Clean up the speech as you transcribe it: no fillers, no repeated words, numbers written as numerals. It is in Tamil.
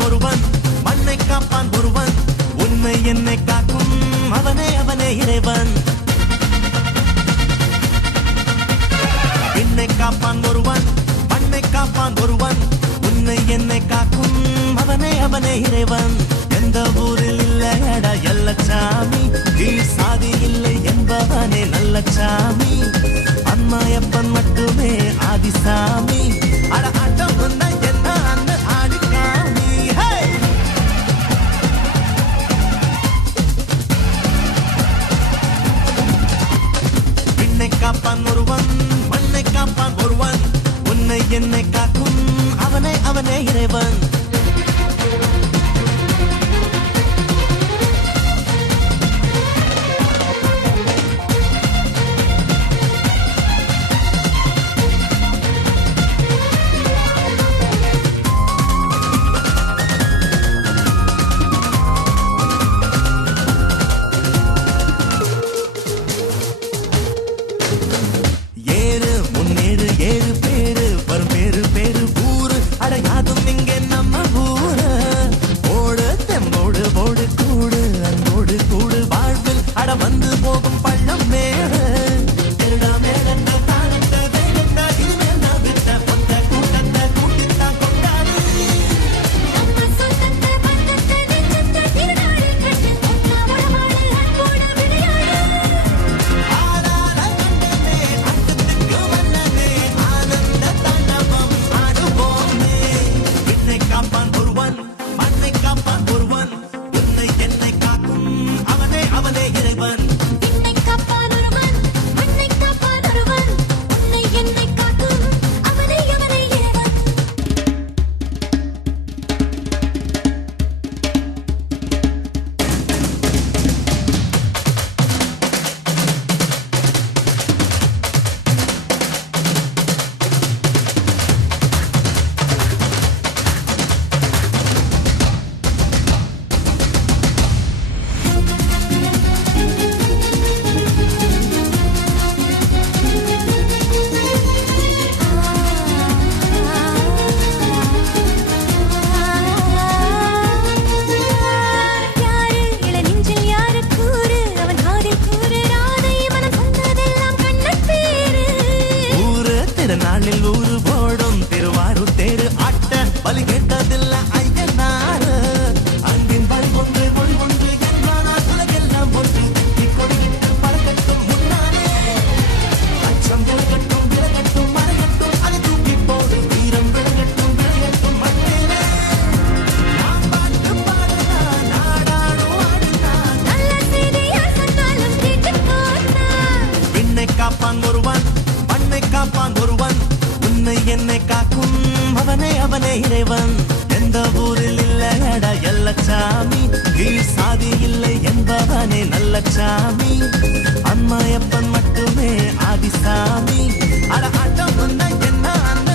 காப்பான் ஒருவன், மண்ணை காப்பான் ஒருவன், உன்னை என்னை காக்கும் அவனே அவனே இறைவன். என்னை காப்பான் ஒருவன், மண்ணை காப்பான் ஒருவன், உன்னை என்னை காக்கும் அவனே அவனே இறைவன். எந்த ஊரில் இல்லையடா எல்லச்சாமி, கீழ் சாதி இல்லை என்பவனே நல்லச்சாமி, அம்மாயப்பன் மட்டுமே ஆதிசாமி. அட ஆட்டம் வந்த என்ன அந்த ஆடிக்காமி. விண்ணை காப்பான் ஒருவன், மண்ணை காப்பான் ஒருவன், உன்னை என்னை காக்கும் அவனே அவனே இறைவன். நாளில் ஊரு போடும் திருவாரூர் தேரு ஆட்ட பலி கேட்டதில்ல ஐயனாரு. அன்பின் பல் ஒன்று மொழி ஒன்று என்றானால் உலகெல்லாம் ஒன்று கொடியிட்டு பறக்கட்டும் முன்னாலே. அச்சம் விலகட்டும் விலகட்டும் மறையட்டும் அதை தூக்கி போடு. வீரம் விலகட்டும் விலகட்டும் மட்டேலே. நான் பாட்டு பாடுனா நாடாடும் ஆடுனா நல்ல செய்தியா சொன்னாலும் கேட்டுக்கோனா. விண்ணை காப்பான் ஒருவன், மண்ணை காப்பான் ஒருவன், உன்னை என்னை காக்கும் அவனே அவனே இறைவன். எந்த ஊரில் இல்லையடா எல்லச்சாமி, கீழ் சாதி இல்லை என்பவனே நல்லச்சாமி, அம்மாயப்பன் மட்டுமே ஆதிசாமி. அட ஆட்டம் வந்த என்ன அந்த